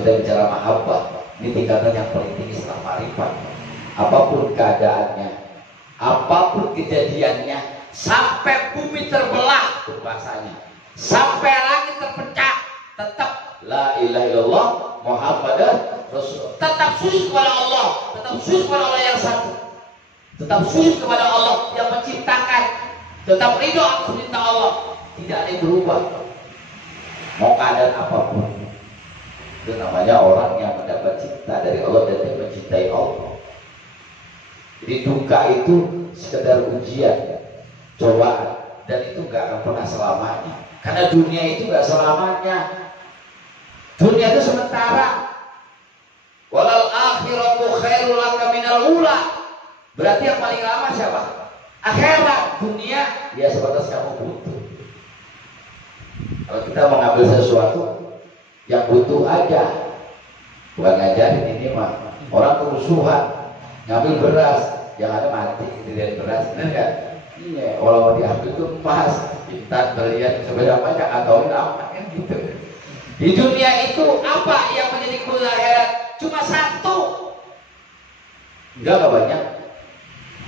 kita bicara mahabbah, ini tingkatan yang paling tinggi setelah ma'rifat. Apapun keadaannya, apapun kejadiannya, sampai bumi terbelah itu bahasanya, sampai langit terpecah, tetap la ilaha illallah Muhammadan Rasul. Tetap sujud kepada Allah, tetap sujud kepada Allah yang satu, tetap sujud kepada Allah yang menciptakan, tetap ridho atas perintah Allah, tidak ada yang berubah mau keadaan apapun. Itu namanya orang yang mendapat cinta dari Allah dan yang mencintai Allah. Jadi duka itu sekedar ujian, cobaan, dan itu gak akan pernah selamanya. Karena dunia itu gak selamanya. Dunia itu sementara. Walal akhiratu khairul laka minal ula. Berarti yang paling lama siapa? Akhirat. Dunia dia sebatas kamu butuh. Kalau kita mengambil sesuatu yang butuh aja, bukan ngajarin ini mah. Orang kerusuhan ngambil beras, yang ada mati gitu dari beras, benar nggak? Iya, walau diambil itu pas, kita berlihat sepeda banyak atau apa kan gitu. Di dunia itu apa yang menjadi kunci akhirat? Cuma satu, enggak banyak,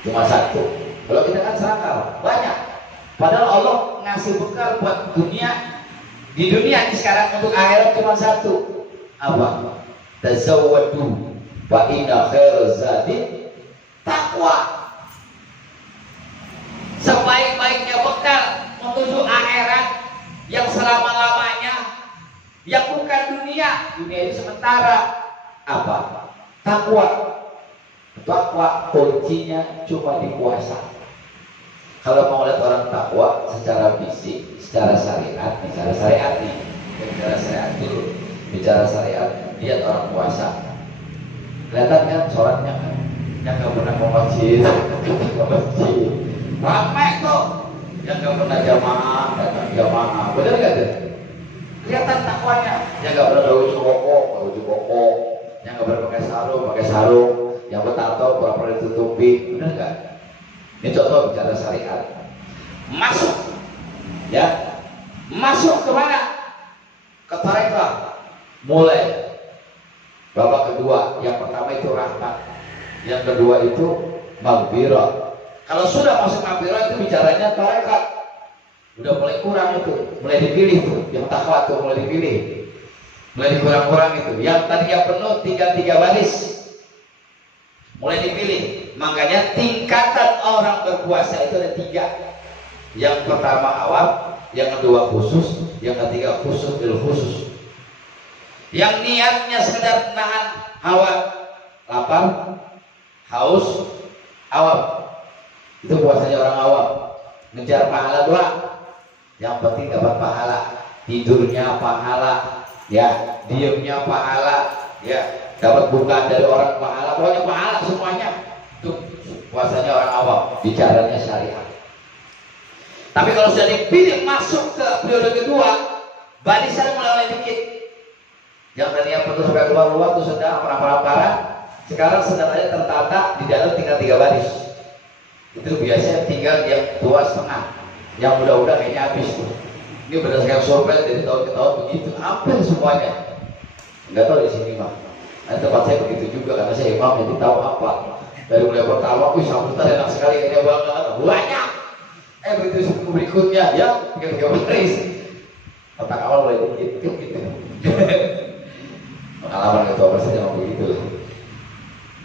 cuma satu. Kalau kita kan serakah banyak, padahal Allah ngasih bekal buat dunia. Di dunia ini sekarang untuk akhirat cuma satu, apa? Tazawwadu wa inna khairaz zadi takwa. Sebaik-baiknya bekal menuju akhirat yang selama-lamanya, yang bukan dunia. Dunia itu sementara. Apa? Takwa. Takwa kuncinya cuma di puasa. Kalau mau lihat orang takwa secara fisik, secara syariat, bicara syariat nih, bicara syariat dulu, bicara syariat, lihat orang puasa. Kelihatan kan sholatnya kan, yang nggak pernah ke masjid, ramai tuh, yang nggak pernah jamaah, datang jamaah, benar nggak tuh? Kelihatan takwanya, yang nggak pernah baju koko, yang nggak pernah pakai sarung, yang bertato pura-pura ditutupi, benar nggak? Ini contoh bicara syariat. Masuk, ya, masuk ke mana? Ke tarekat. Mulai babak kedua, yang pertama itu rahmat, yang kedua itu maghfirah. Kalau sudah masuk maghfirah itu bicaranya tarekat. Udah mulai kurang itu, mulai dipilih tuh, yang takwa tuh mulai dipilih, mulai dikurang-kurang itu. Yang tadinya penuh tinggal 3 baris, mulai dipilih. Makanya tingkatan orang berpuasa itu ada 3. Yang pertama awam, yang kedua khusus, yang ketiga khusus bil khusus. Yang niatnya sekedar menahan hawa, lapar, haus, awam. Itu puasanya orang awam. Ngejar pahala doang. Yang penting dapat pahala. Tidurnya pahala, ya, diamnya pahala, ya, dapat bukaan dari orang pahala. Pokoknya pahala semuanya. Itu puasanya orang awam, bicaranya syariat. Tapi kalau sudah dipilih masuk ke periode kedua, barisan mulai dikit. Yang tadinya penuh sampai keluar tuh sedang parah, sekarang sedang aja tertata di dalam tinggal 3 baris. Itu biasanya tinggal yang tua setengah, yang muda-muda kayaknya habis tuh. Ini berdasarkan survei dari tahun ke tahun begitu, hampir semuanya. Enggak tahu di sini mah. Nah, tempat saya begitu juga karena saya imam, jadi tahu apa. Dari mulai pertama, wih sambutan enak sekali, ini banyak. Begitu berikutnya, ya, 3 baris. Otak awal mulai dikit, gitu. Pengalaman ketua persen memang begitu.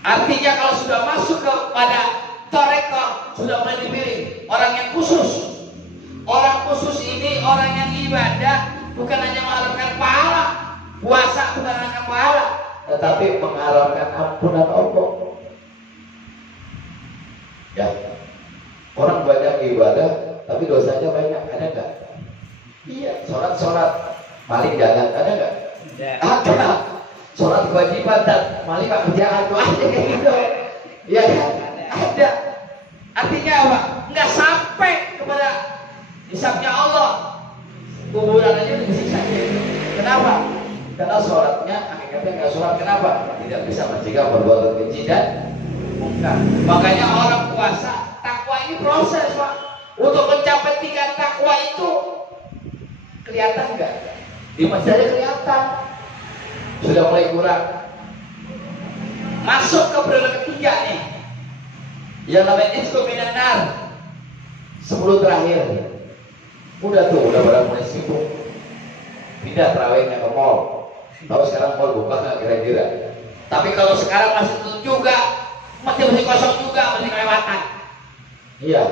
Artinya kalau sudah masuk kepada tarekat, sudah mulai dipilih orang yang khusus. Orang khusus ini orang yang ibadah bukan hanya mengharapkan pahala, puasa bukan hanya pahala, tetapi mengharapkan ampunan Allah. Ya, orang banyak ibadah tapi dosanya banyak, ada nggak? Iya, sholat, maling jangan, ada nggak? Ada. Sholat kewajiban dan maling nggak kerjaan tuh ada kayak gitu. Iya, ada. Artinya apa? Nggak sampai kepada hisabnya Allah. Kuburan aja udah disiksa. Kenapa? Karena sholatnya hakikatnya nggak sholat. Kenapa? Tidak bisa mencegah perbuatan keji dan mungkar. Makanya orang puasa, takwa ini proses, Pak. Untuk mencapai tingkat takwa itu kelihatan nggak? Di masjid aja kelihatan. sudah mulai kurang. Masuk ke periode ketiga nih, yang namanya itu minanar 10 terakhir. Udah tuh, udah pada mulai sibuk, pindah terawihnya ke mall. Tahu sekarang mall buka nggak kira-kira? Tapi kalau sekarang masih tutup juga, masih kosong juga, masih kelewatan. Iya,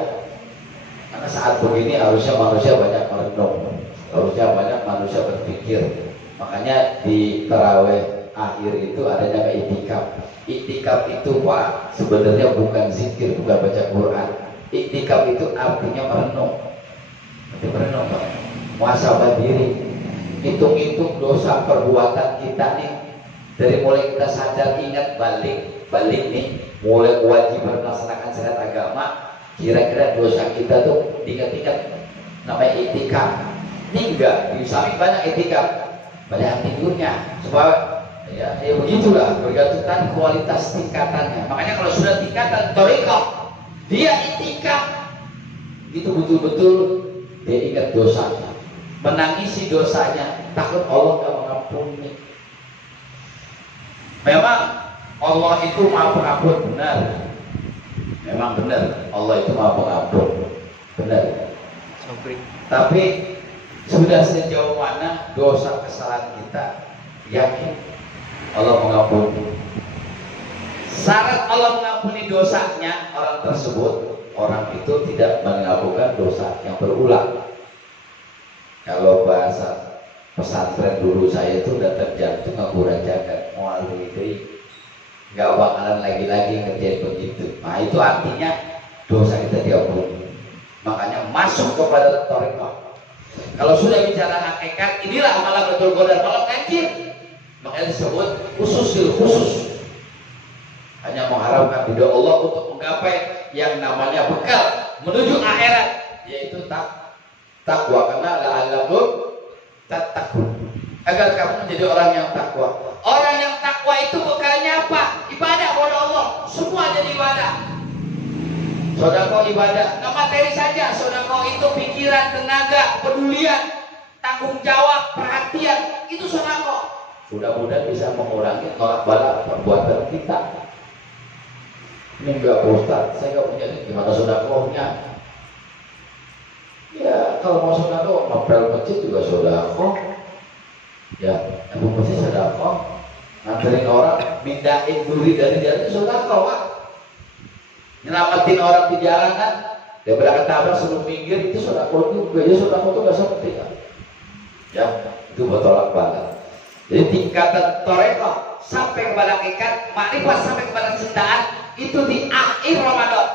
karena saat begini harusnya manusia banyak merenung, harusnya banyak manusia berpikir. Makanya di tarawih akhir itu adanya iktikaf. Iktikaf itu Pak, sebenarnya bukan zikir, bukan baca Quran. Iktikaf itu artinya merenung. Itu merenung Pak, muhasabah diri, hitung-hitung dosa perbuatan kita nih. Dari mulai kita sadar, ingat, balik nih, mulai wajib melaksanakan syariat agama, kira-kira dosa kita tuh ingat-ingat, namanya iktikaf. Ini enggak, di samping banyak iktikaf, banyak tidurnya, supaya ya begitulah, bergantung kualitas tingkatannya. Makanya kalau sudah tingkatan thariqah, dia iktikaf, itu betul-betul dia ingat dosanya, menangisi dosanya, takut Allah gak mengampuni. Memang Allah itu maha pengampun, benar. Memang benar, Allah itu maha pengampun, benar. Tapi sudah sejauh mana dosa kesalahan kita, yakin Allah mengampuni. Syarat Allah mengampuni dosanya orang tersebut, orang itu tidak melakukan dosa yang berulang. Kalau bahasa pesantren dulu saya itu udah terjatuh ngaburan jagat, mau itu nggak bakalan lagi ngerjain begitu. Nah itu artinya dosa kita diampuni. Makanya masuk kepada thariqah. Kalau sudah bicara hakikat, inilah malam betul qadar, malam ganjil. Makanya disebut khusus. Hanya mengharapkan ridho Allah untuk menggapai yang namanya bekal menuju akhirat, yaitu takwa. Karena la'allakum tattaqun, agar kamu menjadi orang yang takwa. Orang yang takwa itu bekalnya apa? Ibadah kepada Allah. Semua jadi ibadah. Sedekah ibadah, nggak materi saja. Sedekah itu pikiran, tenaga, pedulian, tanggung jawab, perhatian. Itu sedekah. Mudah-mudahan bisa mengurangi tolak bala perbuatan kita. Ini enggak Ustaz, saya nggak punya duit, gimana sedekahnya? Ya kalau mau sedekah, ngepel masjid juga sedekah. Ya, yang masjid sedekah. Nganterin orang, mindahin duri dari jalan itu sedekah Pak. Nyelamatin orang di jalanan, dia berangkat tabrak sebelum minggir, itu sedekah juga. Ya sedekah itu nggak seperti kan? Ya, itu bertolak belakang. Jadi tingkatan thariqah sampai kepada hakikat, makrifat sampai kepada cintaan itu di akhir Ramadan.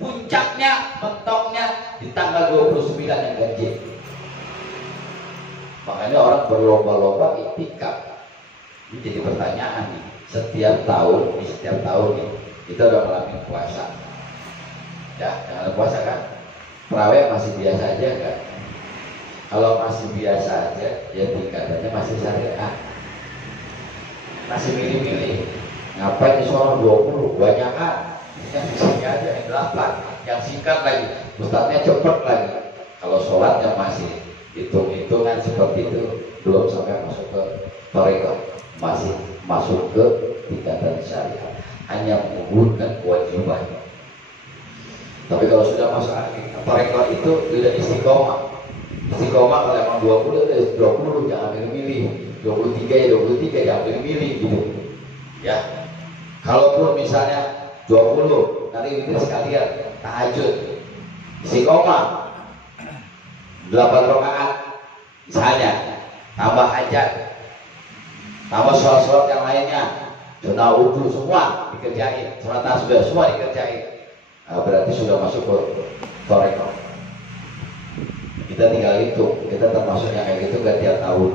Puncaknya, mentoknya di tanggal 29 yang ganjil. Makanya orang berlomba-lomba iktikaf. Ini jadi pertanyaan nih. Setiap tahun nih, kita udah ngalamin puasa. Ya, jangan puasa kan? Terawih masih biasa aja kan? Kalau masih biasa aja, ya tingkatannya masih syariat. Masih milih-milih. Ngapain di seorang 20? Banyakan. Yang disini aja yang 8, yang singkat lagi, ustadznya cepet lagi. Kalau sholatnya masih hitung-hitungan seperti itu, belum sampai masuk ke thariqah, masih masuk ke tingkatan syariat, hanya menggugurkan kewajiban. Tapi kalau sudah masuk thariqah itu sudah istiqomah. Istiqomah kalau emang 20 ya 20, jangan milih-milih. 23 ya 23, jangan milih-milih gitu. Ya. Kalaupun misalnya 20, nanti witir sekalian tahajud. Istiqomah 8 rakaat misalnya, tambah hajat, tambah sholat-sholat yang lainnya, sunah wudu semua dikerjain, sunat tasbih semua dikerjain. Nah, berarti sudah masuk ke thariqah. Kita tinggal hitung, kita termasuk yang kayak gitu gak tiap tahun.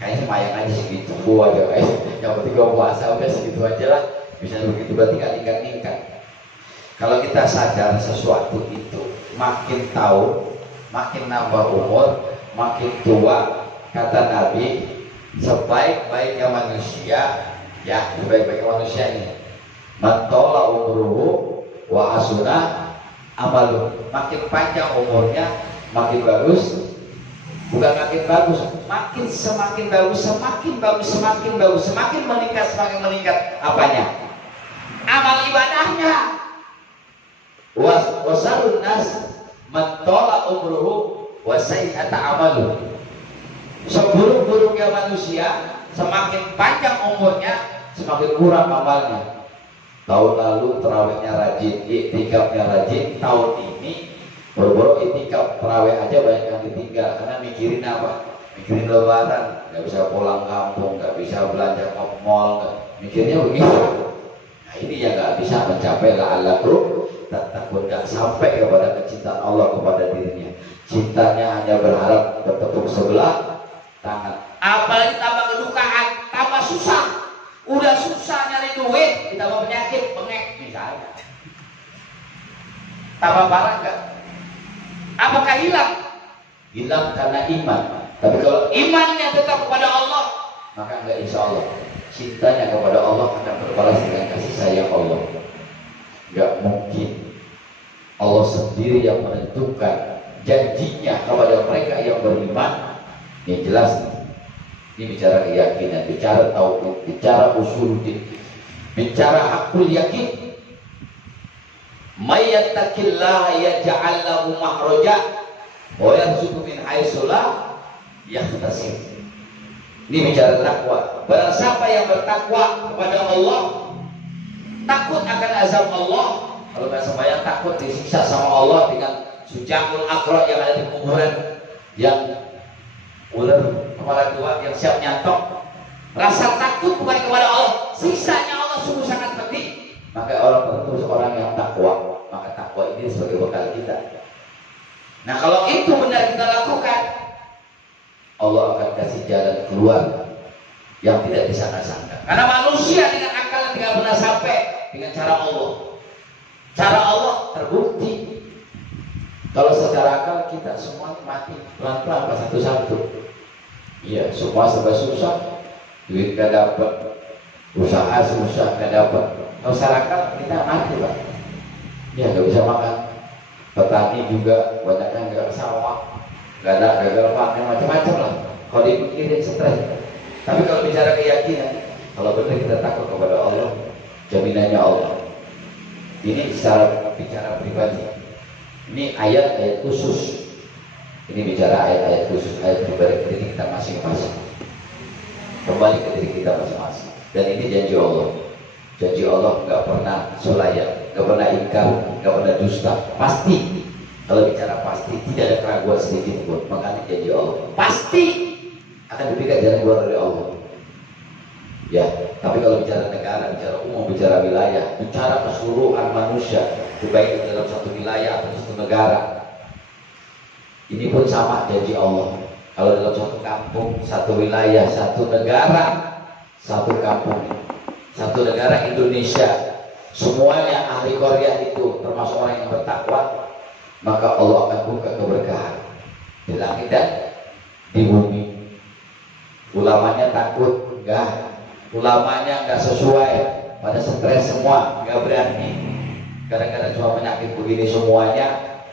Kayaknya mayang aja segitu aja guys. Yang penting gak puasa udah segitu aja lah. Bisa begitu berarti gak tingkat-tingkat. Kalau kita sadar sesuatu itu, makin tahu, makin nambah umur, makin tua. Kata Nabi, sebaik-baiknya manusia, ya sebaik-baiknya manusia ini, mantola umruhu wa asuna amalu. Makin panjang umurnya, makin bagus Bukan makin bagus, semakin bagus, semakin meningkat. Apanya? Amal ibadahnya. Wasarun nas mentola umruhu wasai'ata amalu. Seburuk-buruknya manusia, semakin panjang umurnya, semakin kurang amalnya. Tahun lalu terawihnya rajin, iktikafnya rajin. Tahun ini boro-boro iktikaf, terawih aja banyak yang ditinggal karena mikirin apa? Mikirin lebaran, nggak bisa pulang kampung, nggak bisa belanja ke mall, mikirnya begitu. Nah ini yang nggak bisa mencapai la'allakum tattaqun, nggak sampai kepada kecintaan Allah kepada dirinya. Cintanya hanya berharap bertepuk sebelah tangan. Apalagi tambah kedukaan, tambah susah. Udah susah nyari duit, ditambah penyakit, bengek misalnya. Tambah parah enggak? Apakah hilang? Hilang karena iman. Tapi kalau imannya tetap kepada Allah, maka enggak, insya Allah cintanya kepada Allah akan berbalas dengan kasih sayang Allah. Enggak mungkin. Allah sendiri yang menentukan janjinya kepada mereka yang beriman. Ini jelas. Ini bicara keyakinan, bicara tauhid, bicara usuluddin, bicara hakul yakin. May yattaqillaha yaj'al lahu makhraja wa yarzuqhu min haitsu la yahtasib. Ini bicara takwa. Barang siapa yang bertakwa kepada Allah, takut akan azab Allah. Kalau nggak sembahyang takut disiksa sama Allah dengan sujakul akra yang ada di kuburan, yang ular kepala dua yang siap nyantok. Rasa takut bukan kepada Allah, siksanya Allah sungguh sangat pedih. Maka orang tertentu seorang yang takwa, maka takwa ini sebagai bekal kita. Nah kalau itu benar kita lakukan, Allah akan kasih jalan keluar yang tidak disangka-sangka. Karena manusia dengan akal tidak pernah sampai dengan cara Allah. Cara Allah terbukti. Kalau secara akal kita semua mati pelan-pelan satu-satu. Iya, semua serba susah, duit gak dapat, usaha susah gak dapat. Kalau secara akal kita mati Pak. Ya gak bisa makan. Petani juga banyak yang gak sawah, gak ada gagal panen, macam-macam lah. Kalau dipikirin stres. Tapi kalau bicara keyakinan, kalau benar kita takut kepada Allah, jaminannya Allah. Ini secara bicara pribadi. Ini ayat-ayat khusus. Ini bicara ayat-ayat khusus, ayat pribadi ke diri kita masing-masing. Kembali ke diri kita masing-masing. Dan ini janji Allah. Janji Allah nggak pernah sulayak, nggak pernah ingkar, nggak pernah dusta. Pasti. Kalau bicara pasti, tidak ada keraguan sedikit pun. Makanya janji Allah pasti akan diberikan jalan keluar dari Allah. Ya, tapi kalau bicara negara, bicara umum, bicara wilayah, bicara keseluruhan manusia, baik dalam satu wilayah atau satu negara, ini pun sama janji Allah. Kalau dalam satu kampung, satu wilayah, satu negara, satu kampung, satu negara Indonesia, semuanya ahli Korea itu termasuk orang yang bertakwa, maka Allah akan buka keberkahan di langit dan di bumi. Ulamanya takut, enggak. Ulamanya enggak sesuai, pada stres semua, enggak berani. Kadang-kadang cuma penyakit begini semuanya,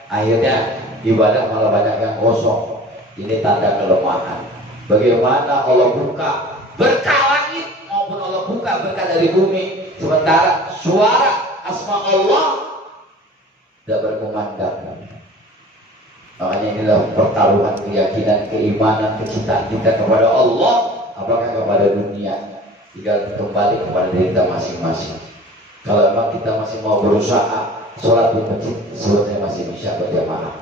akhirnya ibadah malah banyak yang kosong. Ini tanda kelemahan. Bagaimana Allah buka berkah langit maupun Allah buka berkah dari bumi, sementara suara asma Allah tidak berkumandang. Makanya inilah pertaruhan keyakinan, keimanan, kecintaan kita kepada Allah, apakah kepada dunia. Tinggal kembali kepada diri kita masing-masing. Kalau memang kita masih mau berusaha sholat di masjid, sebetulnya masih bisa berjamaah.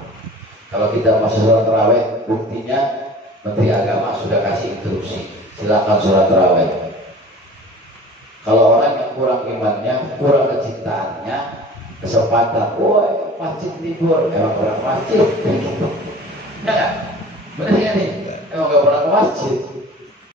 Kalau kita masih sholat tarawih, buktinya Menteri Agama sudah kasih instruksi, silakan sholat tarawih. Kalau orang yang kurang imannya, kurang kecintaannya, kesempatan, woi masjid libur, emang orang masjid, gitu. Nah, benar ya nih, emang gak pernah ke masjid.